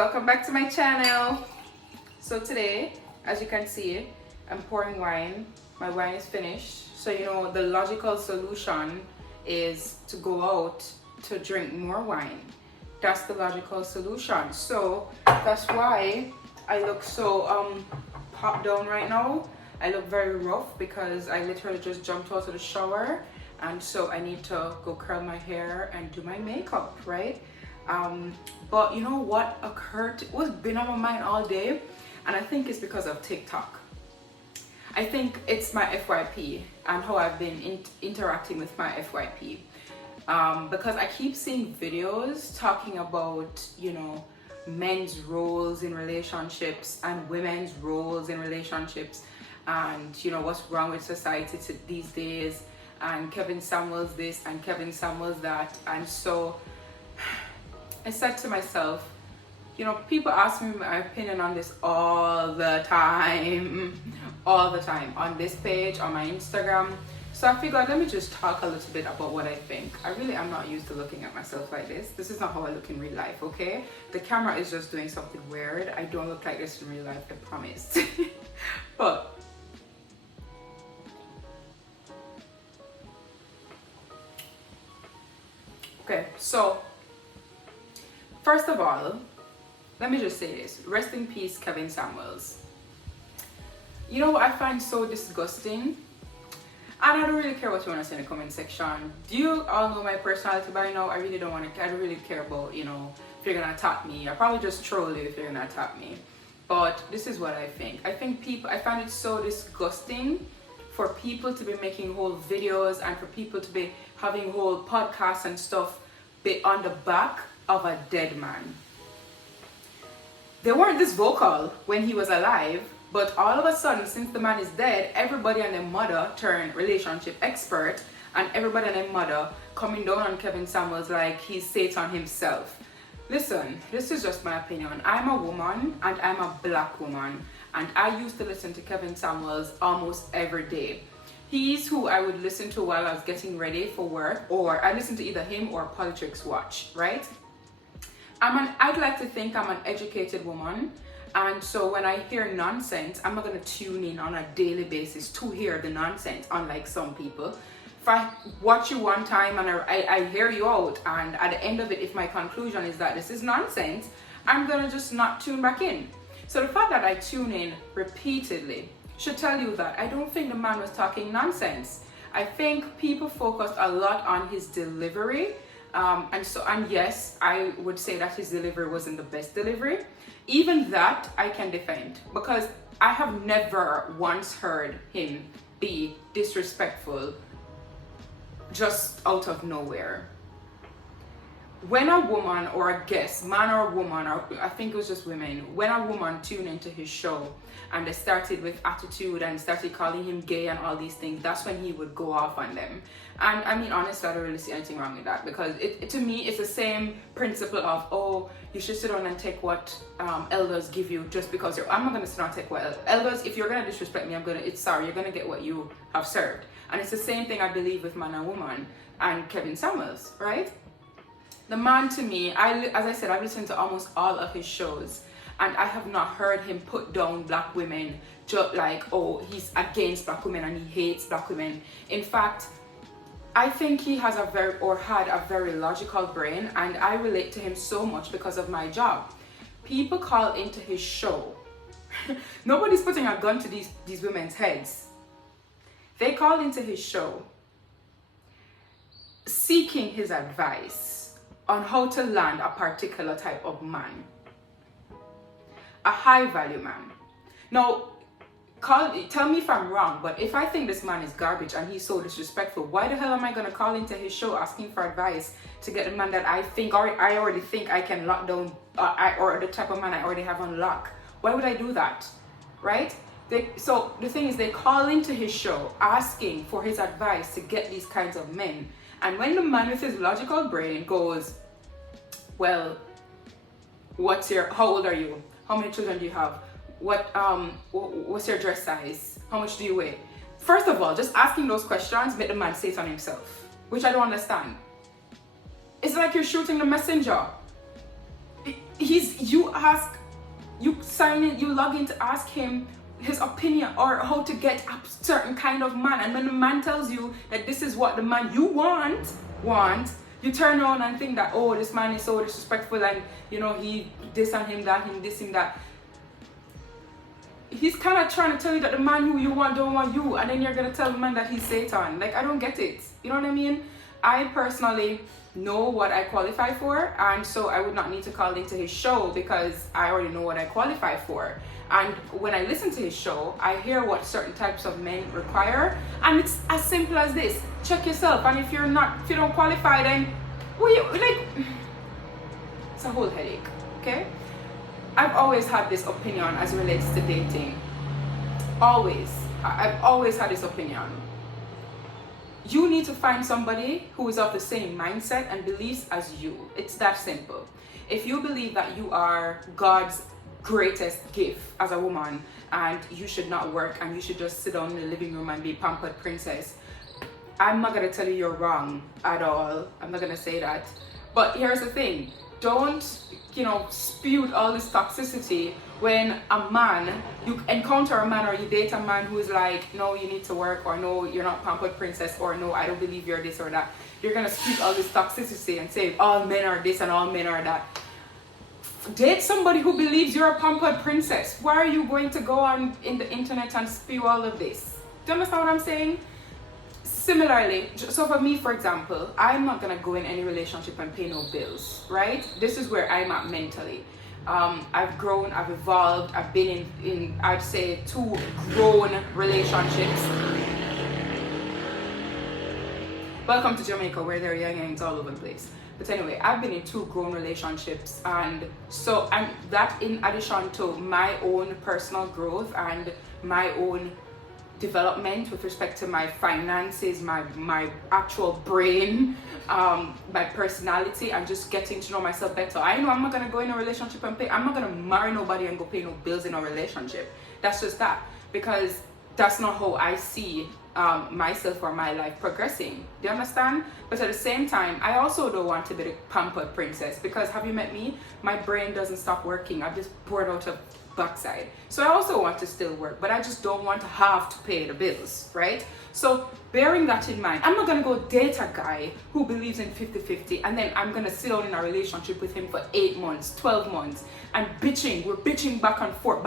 Welcome back to my channel. So today, as you can see, I'm pouring wine. My wine is finished. So you know the logical solution is to go out to drink more wine. That's the logical solution. So that's why I look so popped down right now. I look very rough because I literally just jumped out of the shower, and so I need to go curl my hair and do my makeup, right? But you know what occurred? It was been on my mind all day, and I think it's because of TikTok. I think it's my FYP and how I've been interacting with my FYP, because I keep seeing videos talking about, you know, men's roles in relationships and women's roles in relationships, and you know what's wrong with society these days, and Kevin Samuels this and Kevin Samuels that. And so I said to myself, you know, people ask me my opinion on this all the time on this page, on my Instagram. So I figured, let me just talk a little bit about what I think. I really am not used to looking at myself like this. This is not how I look in real life, okay? The camera is just doing something weird. I don't look like this in real life, I promise. But okay, so first of all, let me just say this. Rest in peace, Kevin Samuels. You know what I find so disgusting? And I don't really care what you want to say in the comment section. Do you all know my personality by now? I really don't want to, I don't really care about, you know, if you're gonna attack me. I'll probably just troll you if you're gonna attack me. But this is what I think. I find it so disgusting for people to be making whole videos and for people to be having whole podcasts and stuff be on the back of a dead man. They weren't this vocal when he was alive, but all of a sudden, since the man is dead, everybody and their mother turned relationship expert, and everybody and their mother coming down on Kevin Samuels like he's Satan himself. Listen, this is just my opinion. I'm a woman, and I'm a black woman, and I used to listen to Kevin Samuels almost every day. He's who I would listen to while I was getting ready for work, or I listen to either him or Politics Watch, right? I'd like to think I'm an educated woman, and so when I hear nonsense, I'm not going to tune in on a daily basis to hear the nonsense, unlike some people. If I watch you one time and I hear you out, and at the end of it, if my conclusion is that this is nonsense, I'm going to just not tune back in. So the fact that I tune in repeatedly should tell you that I don't think the man was talking nonsense. I think people focused a lot on his delivery. And yes, I would say that his delivery wasn't the best delivery. Even that I can defend, because I have never once heard him be disrespectful just out of nowhere. When a woman or a guest, man or woman, or I think it was just women, when a woman tuned into his show and they started with attitude and started calling him gay and all these things, that's when he would go off on them. And I mean, honestly, I don't really see anything wrong with that, because to me, it's the same principle of, oh, you should sit down and take what elders give you just because I'm not going to sit down and take what elders, if you're going to disrespect me, you're going to get what you have served. And it's the same thing, I believe, with man and woman and Kevin Samuels, right? The man, to me, as I said, I've listened to almost all of his shows, and I have not heard him put down black women just like, oh, he's against black women and he hates black women. In fact, I think he has had a very logical brain, and I relate to him so much because of my job. People call into his show. Nobody's putting a gun to these women's heads. They call into his show seeking his advice on how to land a particular type of man, a high value man. Now, tell me if I'm wrong, but if I think this man is garbage and he's so disrespectful, why the hell am I gonna call into his show asking for advice to get a man that I already think I can lock down, or the type of man I already have on lock? Why would I do that, right? So the thing is, they call into his show asking for his advice to get these kinds of men. And when the man with his logical brain goes, well, how old are you? How many children do you have? What's your dress size? How much do you weigh? First of all, just asking those questions made the man say it on himself, which I don't understand. It's like you're shooting the messenger. you sign in, you log in to ask him his opinion or how to get a certain kind of man, and when the man tells you that this is what the man you want, you turn around and think that, oh, this man is so disrespectful, and he this and him that, him this, him that. He's kind of trying to tell you that the man who you want don't want you, and then you're gonna tell the man that he's Satan. Like, I don't get it. You know what I mean? I personally know what I qualify for, and so I would not need to call into his show because I already know what I qualify for. And when I listen to his show, I hear what certain types of men require, and it's as simple as this: check yourself, and if you don't qualify, then it's a whole headache. Okay? I've always had this opinion as it relates to dating. I've always had this opinion. You need to find somebody who is of the same mindset and beliefs as you. It's that simple. If you believe that you are God's greatest gift as a woman and you should not work and you should just sit down in the living room and be pampered princess, I'm not going to tell you you're wrong at all. I'm not going to say that. But here's the thing. Don't, spew all this toxicity when you encounter a man or you date a man who is like, no, you need to work, or no, you're not pampered princess, or no, I don't believe you're this or that. You're going to speak all this toxicity and say all men are this and all men are that. Date somebody who believes you're a pampered princess. Why are you going to go on in the internet and spew all of this? Do you understand what I'm saying? Similarly, so for me, for example, I'm not gonna go in any relationship and pay no bills, right? This is where I'm at mentally. I've grown, I've evolved, I've been in I'd say 2 grown relationships. Welcome to Jamaica, where there are young all over the place. But anyway, I've been in 2 grown relationships, and that in addition to my own personal growth and my own development with respect to my finances, my actual brain, my personality, and just getting to know myself better. I know I'm not gonna go in a relationship and I'm not gonna marry nobody and go pay no bills in a relationship. That's just that, because that's not how I see myself or my life progressing. Do you understand? But at the same time, I also don't want to be the pampered princess, because have you met me? My brain doesn't stop working. I'm just bored out of backside. So I also want to still work, but I just don't want to have to pay the bills, right? So bearing that in mind, I'm not going to go date a guy who believes in 50-50 and then I'm going to sit down in a relationship with him for 8 months, 12 months and we're bitching back and forth,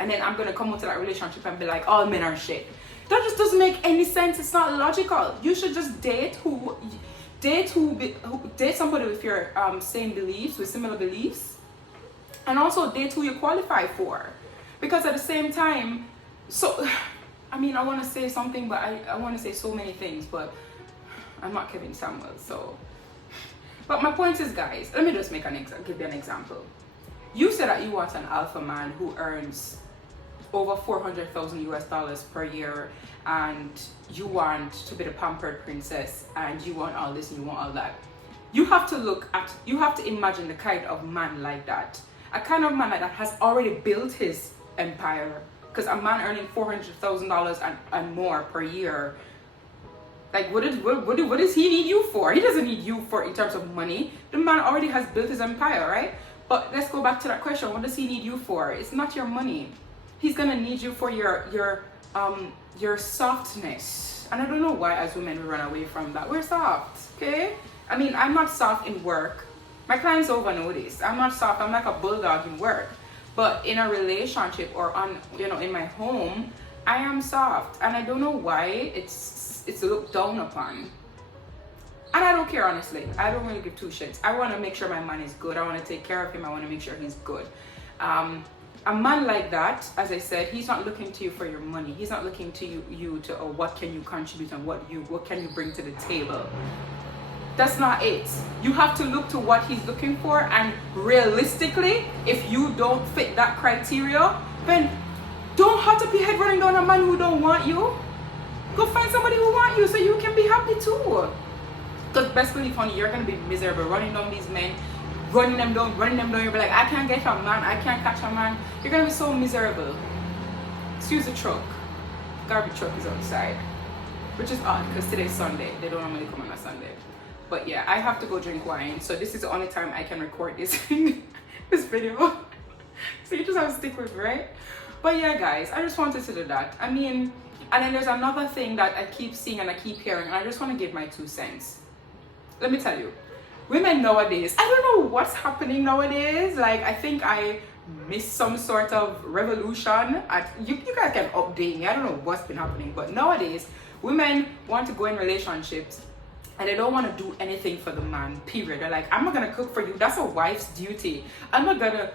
and then I'm going to come into that relationship and be like, all men are shit. That just doesn't make any sense. It's not logical. You should just date somebody with your same beliefs, with similar beliefs, and also date who you qualify for. Because at the same time, I want to say something, but I want to say so many things, but I'm not Kevin Samuel, so. But my point is, guys, let me just give you an example. You said that you want an alpha man who earns over $400,000 per year, and you want to be the pampered princess, and you want all this and you want all that. You have to imagine the kind of man like that. A kind of man like that has already built his empire. Because a man earning $400,000 and more per year, like what does he need you for? He doesn't need you for in terms of money. The man already has built his empire, right? But let's go back to that question. What does he need you for? It's not your money. He's gonna need you for your softness. And I don't know why as women we run away from that. We're soft, okay? I mean, I'm not soft in work. My clients over know this. I'm not soft. I'm like a bulldog in work. But in a relationship or in my home, I am soft, and I don't know why it's looked down upon. And I don't care, honestly. I don't really give 2 shits. I want to make sure my man is good. I want to take care of him. I want to make sure he's good. A man like that, as I said, he's not looking to you for your money. He's not looking to you to what can you contribute and what can you bring to the table. That's not it. You have to look to what he's looking for, and realistically, if you don't fit that criteria, then don't hot up your head running down a man who don't want you. Go find somebody who want you so you can be happy too. Because best believe, honey, you're gonna be miserable running down these men, running them down. You'll be like, I can't get a man, I can't catch a man. You're gonna be so miserable. Excuse the truck. Garbage truck is outside, which is odd because today's Sunday. They don't normally come on a Sunday. But yeah, I have to go drink wine, so this is the only time I can record this. this video. So you just have to stick with me, right? But yeah, guys, I just wanted to do that. I mean, and then there's another thing that I keep seeing and I keep hearing, and I just want to give my 2 cents. Let me tell you, women nowadays, I don't know what's happening nowadays. Like, I think I missed some sort of revolution. You guys can update me. I don't know what's been happening, but nowadays, women want to go in relationships and they don't want to do anything for the man, period. They're like, I'm not going to cook for you. That's a wife's duty. I'm not going to,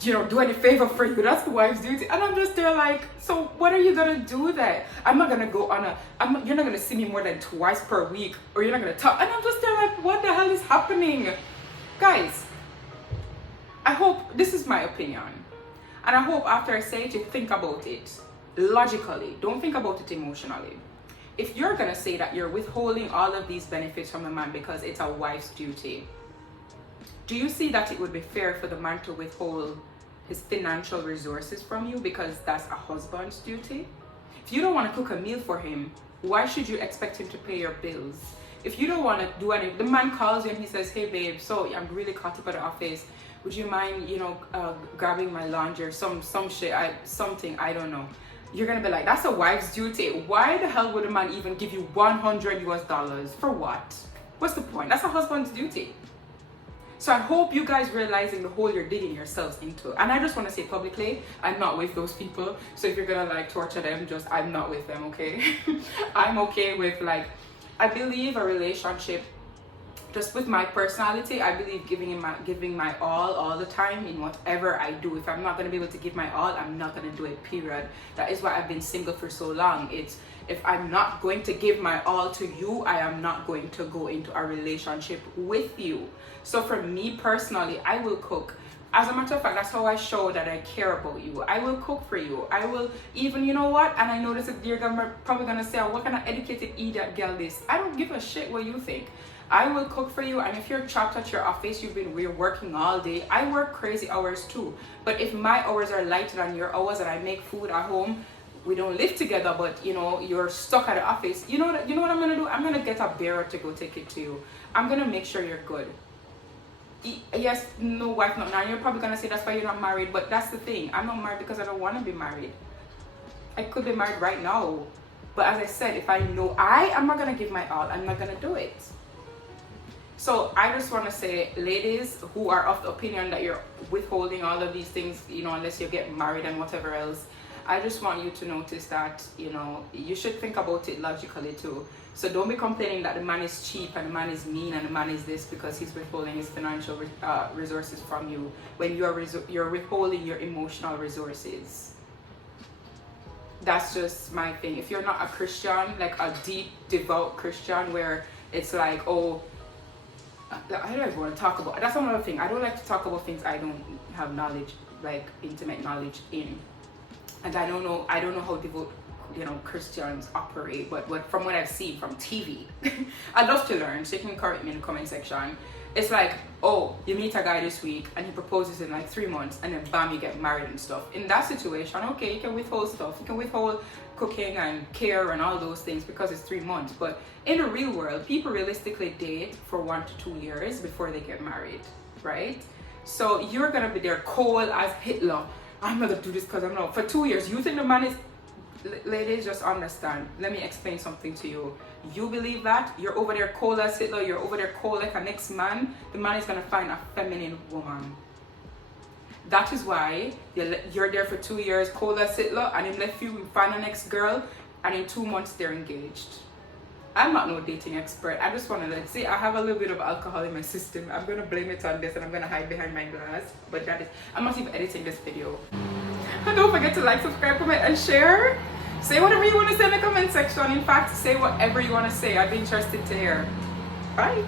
do any favor for you. That's the wife's duty. And I'm just there like, so what are you gonna do then? I'm not gonna go on you're not gonna see me more than twice per week, or you're not gonna talk. And I'm just there like, what the hell is happening? Guys, I hope, this is my opinion, and I hope after I say it, you think about it logically. Don't think about it emotionally. If you're gonna say that you're withholding all of these benefits from a man because it's a wife's duty, do you see that it would be fair for the man to withhold his financial resources from you because that's a husband's duty? If you don't want to cook a meal for him, why should you expect him to pay your bills? If you don't want to do any, the man calls you and he says, hey babe, so I'm really caught up at the office. Would you mind, grabbing my laundry or some shit, something, I don't know. You're gonna be like, that's a wife's duty. Why the hell would a man even give you $100 for what? What's the point? That's a husband's duty. So I hope you guys realizing the hole you're digging yourselves into. And I just want to say publicly, I'm not with those people. So if you're gonna torture them, I'm not with them, okay? I'm okay with I believe a relationship, just with my personality, I believe giving my all the time in whatever I do. If I'm not gonna be able to give my all, I'm not gonna do it, period. That is why I've been single for so long. It's, if I'm not going to give my all to you, I am not going to go into a relationship with you. So for me personally, I will cook. As a matter of fact, that's how I show that I care about you. I will cook for you. I will even, you know what? And I know this, you're probably gonna say, what kind of educated idiot girl this? I don't give a shit what you think. I will cook for you, and if you're trapped at your office, we're working all day. I work crazy hours too. But if my hours are lighter than your hours and I make food at home, we don't live together, but you're stuck at the office. You know what I'm gonna do? I'm gonna get a bearer to go take it to you. I'm gonna make sure you're good. Yes, no wife, not now. You're probably gonna say that's why you're not married, but that's the thing. I'm not married because I don't want to be married. I could be married right now, but as I said, if I know I am not gonna give my all, I'm not gonna do it. So I just want to say, ladies who are of the opinion that you're withholding all of these things, unless you get married and whatever else, I just want you to notice that, you should think about it logically too. So don't be complaining that the man is cheap and the man is mean and the man is this because he's withholding his financial resources from you, when you're withholding your emotional resources. That's just my thing. If you're not a Christian, like a deep, devout Christian, where it's like, oh, I don't even want to talk about. That's another thing. I don't like to talk about things I don't have knowledge, like intimate knowledge in. And I don't know how devout, Christians operate, but from what I've seen from TV, I'd love to learn, so you can correct me in the comment section. It's like, oh, you meet a guy this week and he proposes in 3 months, and then bam, you get married and stuff. In that situation, okay, you can withhold stuff. You can withhold cooking and care and all those things because it's 3 months. But in the real world, people realistically date for 1 to 2 years before they get married, right? So you're gonna be there cold as Hitler. I'm not gonna do this because I'm not. For 2 years, you think the man is... Ladies, just understand. Let me explain something to you. You believe that? You're over there cold as Hitler. You're over there cold like a next man. The man is gonna find a feminine woman. That is why you're there for 2 years cold as Hitler, and he left you and find a next girl, and in 2 months they're engaged. I'm not no dating expert. I just want to say I have a little bit of alcohol in my system. I'm gonna blame it on this, and I'm gonna hide behind my glass. But that is, I'm not even editing this video. And don't forget to like, subscribe, comment, and share. Say whatever you want to say in the comment section. In fact, say whatever you want to say. I'd be interested to hear. Bye.